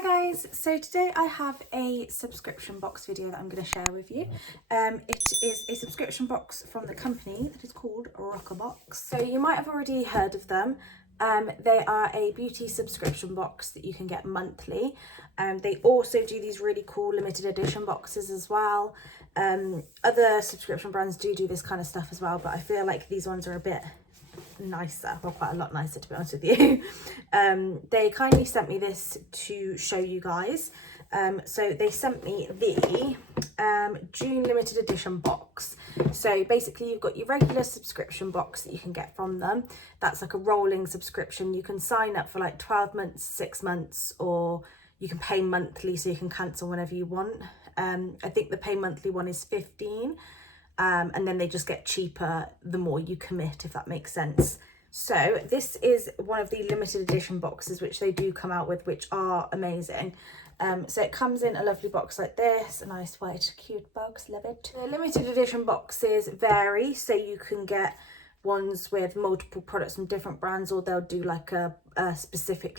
Hi guys, so today I have a subscription box video that I'm going to share with you. It is a subscription box from the company that is called ROCCABOX. So you might have already heard of them. They are a beauty subscription box that you can get monthly. They also do these really cool limited edition boxes as well. Other subscription brands do this kind of stuff as well, but I feel like these ones are a bit nicer, well, quite a lot nicer to be honest with you. They kindly sent me this to show you guys. So they sent me the June limited edition box. So basically you've got your regular subscription box that you can get from them. That's like a rolling subscription. You can sign up for like 12 months, 6 months, or you can pay monthly, so you can cancel whenever you want. I think the pay monthly one is 15. And then they just get cheaper the more you commit, if that makes sense. So this is one of the limited edition boxes which they do come out with, which are amazing. So it comes in a lovely box like this, a nice white cute box, love it. The limited edition boxes vary, so you can get ones with multiple products from different brands, or they'll do like a specific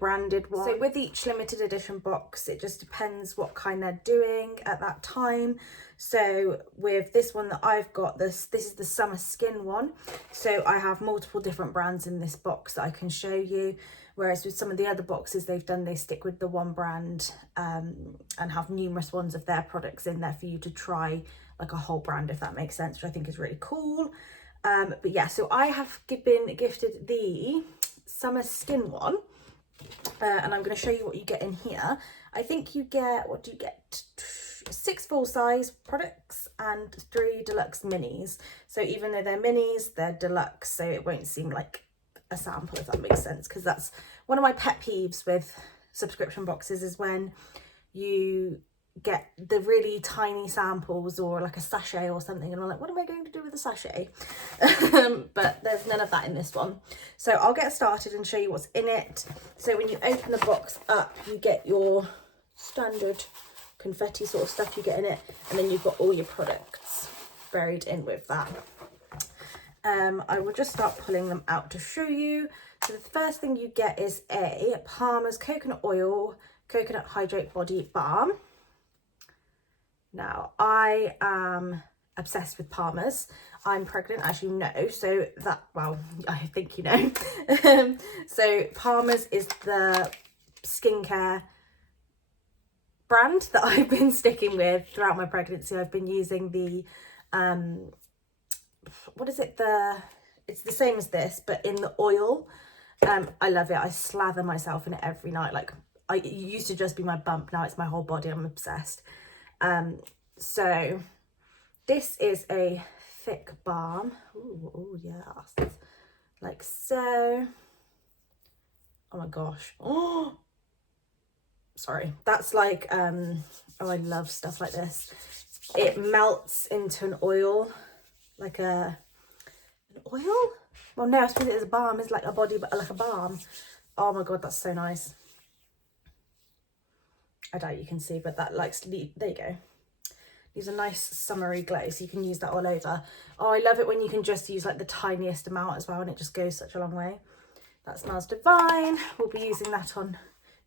branded one. So with each limited edition box, it just depends what kind they're doing at that time. So with this one that I've got, this is the summer skin one. So I have multiple different brands in this box that I can show you. Whereas with some of the other boxes they stick with the one brand and have numerous ones of their products in there for you to try, like a whole brand, if that makes sense, which I think is really cool. But yeah, so I have been gifted the summer skin one, and I'm going to show you what you get in here. I think you get, what do you get? 6 full-size products and 3 deluxe minis. So even though they're minis, they're deluxe, so it won't seem like a sample, if that makes sense, because that's one of my pet peeves with subscription boxes, is when you get the really tiny samples or like a sachet or something, and I'm like, what am I going to do with a sachet? But there's none of that in this one. So I'll get started and show you what's in it. So when you open the box up, you get your standard confetti sort of stuff you get in it, and then you've got all your products buried in with that. I will just start pulling them out to show you. So the first thing you get is a Palmer's Coconut Oil Coconut Hydrate Body Balm. Now, I am obsessed with Palmer's. I'm pregnant, as you know, so that, well, I think you know. So Palmer's is the skincare brand that I've been sticking with throughout my pregnancy. I've been using the, what is it? It's the same as this, but in the oil. I love it. I slather myself in it every night. Like, it used to just be my bump, now it's my whole body. I'm obsessed. So this is a thick balm. Ooh, yes. Like so. Oh my gosh. Oh, sorry. That's like, oh, I love stuff like this. It melts into an oil, like an oil? Well, no, I suppose it is a balm. It's like a body, but like a balm. Oh my God, that's so nice. I doubt you can see, but that like, there you go. Use a nice summery glow, so you can use that all over. Oh, I love it when you can just use like the tiniest amount as well, and it just goes such a long way. That smells divine. We'll be using that on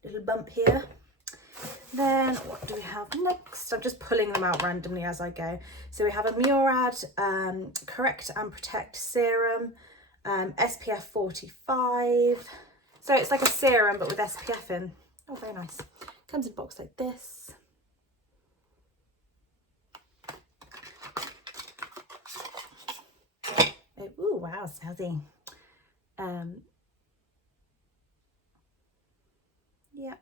a little bump here. Then what do we have next? I'm just pulling them out randomly as I go. So we have a Murad Correct and Protect Serum, SPF 45. So it's like a serum but with SPF in. Oh, very nice. Comes in a box like this. Oh, wow, snazzy. Yeah,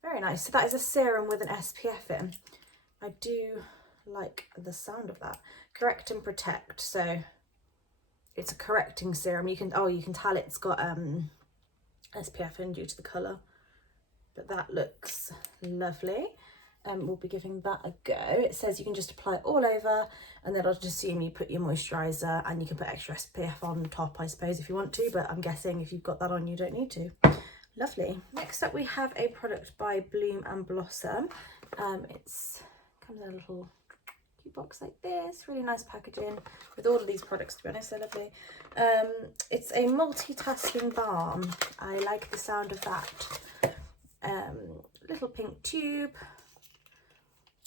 very nice. So that is a serum with an SPF in. I do like the sound of that. Correct and Protect. So it's a correcting serum. You can tell it's got SPF in due to the colour, but that looks lovely. We'll be giving that a go. It says you can just apply it all over, and then I'll just assume you put your moisturiser, and you can put extra SPF on top, I suppose, if you want to, but I'm guessing if you've got that on, you don't need to. Lovely. Next up, we have a product by Bloom and Blossom. It's comes in a little cute box like this. Really nice packaging with all of these products, to be honest. They're lovely. It's a multitasking balm. I like the sound of that. little pink tube.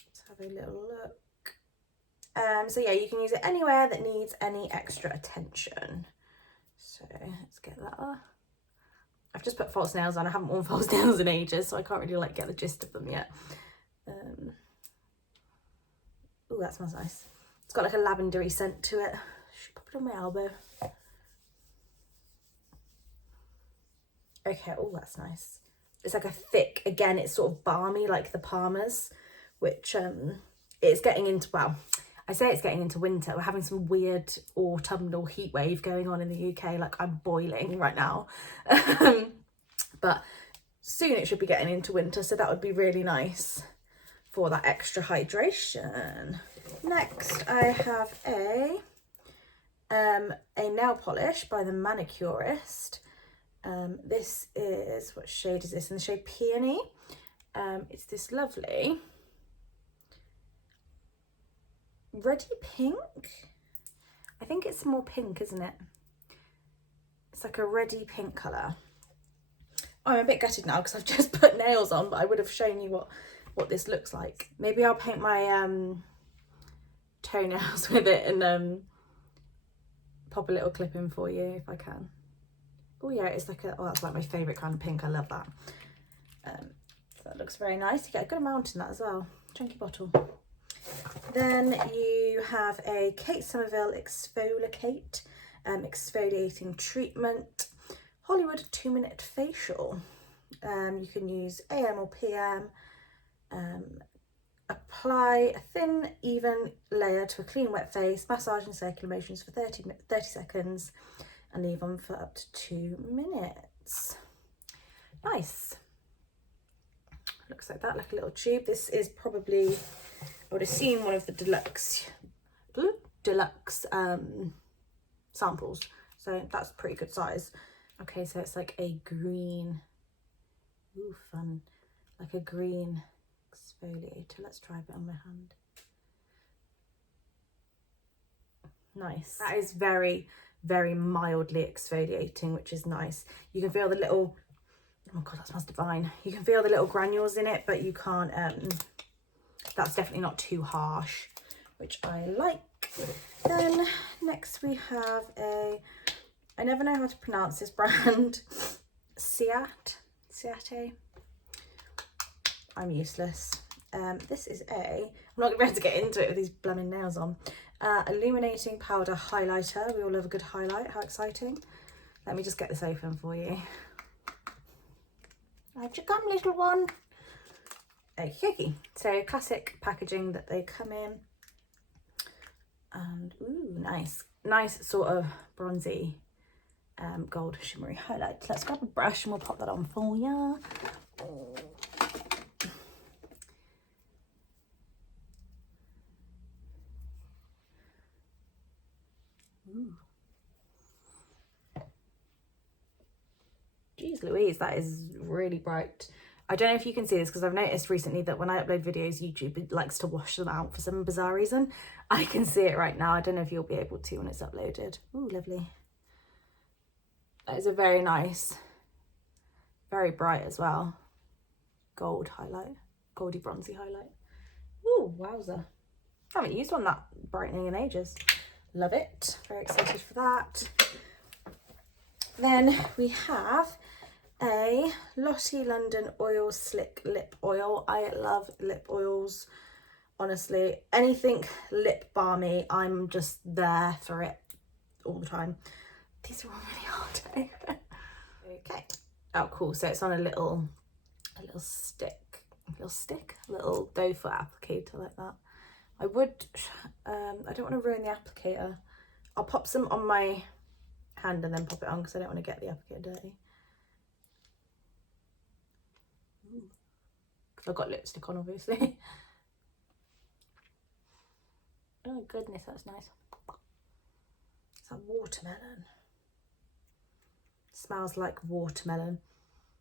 Let's have a little look. So yeah, you can use it anywhere that needs any extra attention. So let's get that off. I've just put false nails on. I haven't worn false nails in ages, so I can't really like get the gist of them yet. Oh, that smells nice. It's got like a lavendery scent to it. Should pop it on my elbow. Okay, oh, that's nice. It's like a thick, again, it's sort of balmy like the Palmer's, which it's getting into, well, I say it's getting into winter. We're having some weird autumnal heat wave going on in the UK. Like, I'm boiling right now. But soon it should be getting into winter, so that would be really nice for that extra hydration. Next, I have a nail polish by the Manicurist. This is, what shade is this? In the shade Peony. It's this lovely reddy pink. I think it's more pink, isn't it? It's like a reddy pink colour. I'm a bit gutted now because I've just put nails on, but I would have shown you what this looks like. Maybe I'll paint my toenails with it and pop a little clip in for you if I can. Oh yeah, it's like a, oh, that's like my favourite kind of pink. I love that. So that looks very nice. You get a good amount in that as well. Chunky bottle. Then you have a Kate Somerville Exfoliate exfoliating treatment, Hollywood 2-minute facial. You can use AM or PM. Apply a thin, even layer to a clean, wet face, massage in circular motions for 30 seconds, and leave on for up to 2 minutes. Nice. Looks like that, like a little tube. This is probably, I would have seen one of the deluxe samples, so that's a pretty good size. Okay, so it's like a green, ooh, fun, like a green exfoliator. Let's try a bit on my hand. Nice. That is very, very mildly exfoliating, which is nice. You can feel the little, oh god, that smells divine. You can feel the little granules in it, but you can't, that's definitely not too harsh, which I like. Then next we have a, I never know how to pronounce this brand, Ciate. I'm useless. This is a, I'm not going to be able to get into it with these blooming nails on. Illuminating powder highlighter. We all love a good highlight. How exciting. Let me just get this open for you. How'd you come, little one? Okay, so classic packaging that they come in. And ooh, nice sort of bronzy gold shimmery highlight. Let's grab a brush and we'll pop that on for you. Ooh. Jeez Louise, that is really bright. I don't know if you can see this because I've noticed recently that when I upload videos, YouTube likes to wash them out for some bizarre reason. I can see it right now. I don't know if you'll be able to when it's uploaded. Ooh, lovely. That is a very nice, very bright as well. Gold highlight, goldy bronzy highlight. Ooh, wowza. I haven't used one that brightening in ages. Love it. Very excited for that. Then we have a Lottie London Oil Slick Lip Oil. I love lip oils, honestly. Anything lip balmy, I'm just there for it all the time. These are all really hard to open. Okay. Oh, cool. So it's on a little stick, a little doe foot applicator like that. I would, I don't want to ruin the applicator. I'll pop some on my hand and then pop it on because I don't want to get the applicator dirty. Because I've got lipstick on, obviously. Oh goodness, that's nice. It's like watermelon. Smells like watermelon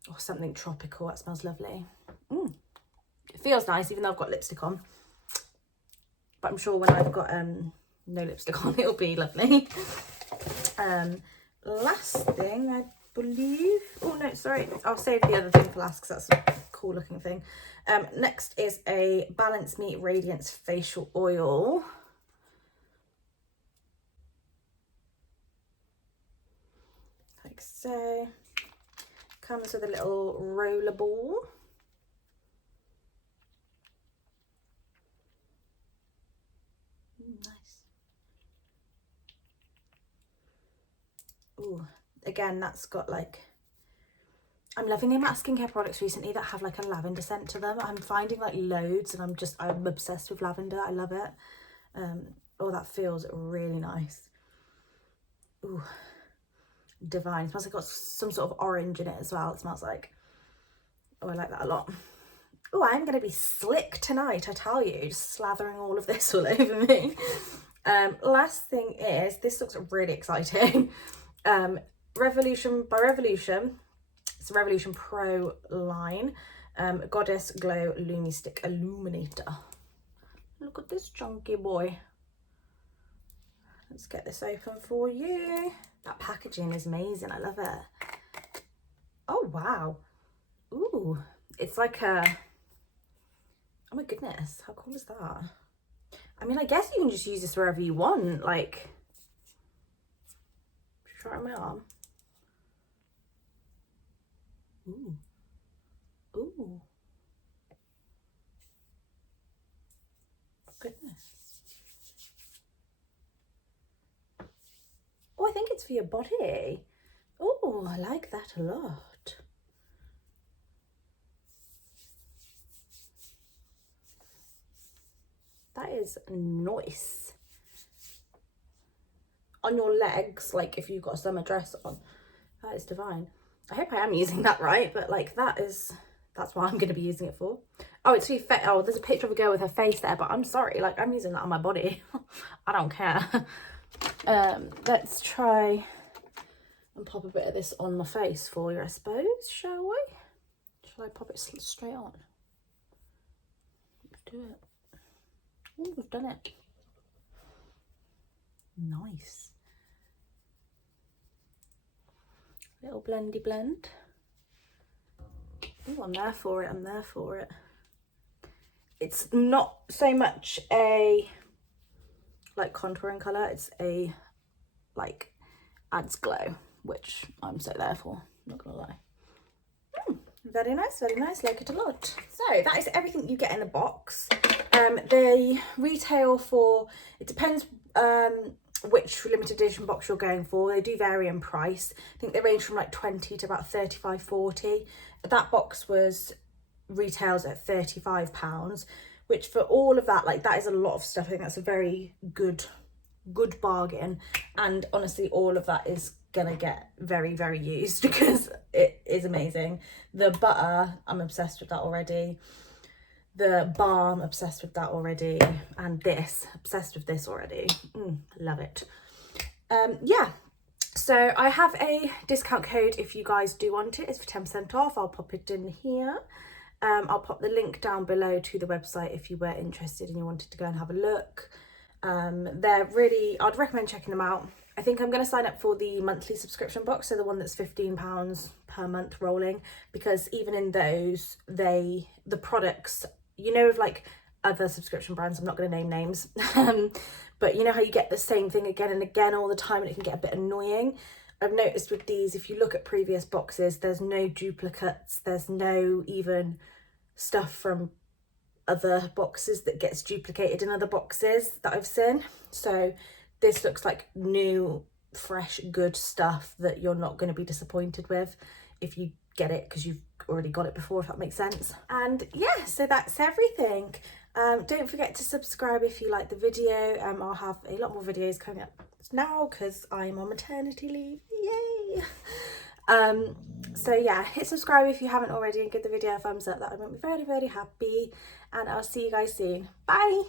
or something tropical. That smells lovely. It feels nice even though I've got lipstick on, but I'm sure when I've got no lipstick on it'll be lovely. Last thing, I believe. Oh no, sorry, I'll save the other thing for last because that's a cool looking thing. Next is a Balance Me Radiance facial oil. Like so. Comes with a little roller ball. Nice. Ooh, again, that's got like, I'm loving the amount of skincare products recently that have like a lavender scent to them. I'm finding like loads, and I'm obsessed with lavender. I love it. Oh, that feels really nice. Ooh, divine. It smells like it's got some sort of orange in it as well. It smells like, oh, I like that a lot. Oh, I'm gonna be slick tonight, I tell you, just slathering all of this all over me. Last thing is, this looks really exciting. Revolution by Revolution. It's a Revolution Pro line. Goddess Glow Lumi Stick Illuminator. Look at this chunky boy. Let's get this open for you. That packaging is amazing. I love it. Oh, wow. Ooh, it's like a... Oh my goodness, how cool is that? I mean, I guess you can just use this wherever you want. Like, try it on my arm. Ooh. Ooh. Goodness. Oh, I think it's for your body. Oh, I like that a lot. That is nice. On your legs, like if you've got a summer dress on, that is divine. I hope I am using that right, but like that's what I'm going to be using it for. Oh, it's for your face. Oh, there's a picture of a girl with her face there, but I'm sorry, like I'm using that on my body. I don't care. Let's try and pop a bit of this on my face for you, I suppose, shall we? Shall I pop it straight on? Let's do it. Oh, we've done it. Nice. Little blendy blend. Oh, I'm there for it, I'm there for it. It's not so much a like contouring colour, it's a like adds glow, which I'm so there for, not gonna lie. Very nice, like it a lot. So that is everything you get in the box. They retail for, it depends which limited edition box you're going for. They do vary in price. I think they range from like 20 to about 35, 40. That box was retails at £35, which for all of that, like that is a lot of stuff. I think that's a very good bargain. And honestly, all of that is gonna get very, very used because it is amazing. The butter, I'm obsessed with that already. The balm, obsessed with that already. And this, obsessed with this already. Love it. Yeah, so I have a discount code if you guys do want it. It's for 10% off. I'll pop it in here. I'll pop the link down below to the website if you were interested and you wanted to go and have a look. They're really, I'd recommend checking them out. I think I'm going to sign up for the monthly subscription box, so the one that's £15 per month rolling, because even in those, the products, you know, of like other subscription brands, I'm not going to name names, but you know how you get the same thing again and again all the time and it can get a bit annoying. I've noticed with these, if you look at previous boxes, there's no duplicates, there's no even stuff from other boxes that gets duplicated in other boxes that I've seen. So this looks like new, fresh, good stuff that you're not going to be disappointed with if you get it because you've already got it before, if that makes sense. And yeah, so that's everything. Don't forget to subscribe if you like the video. I'll have a lot more videos coming up now because I'm on maternity leave. Yay! So yeah, hit subscribe if you haven't already and give the video a thumbs up. That would make me very, very happy. And I'll see you guys soon. Bye!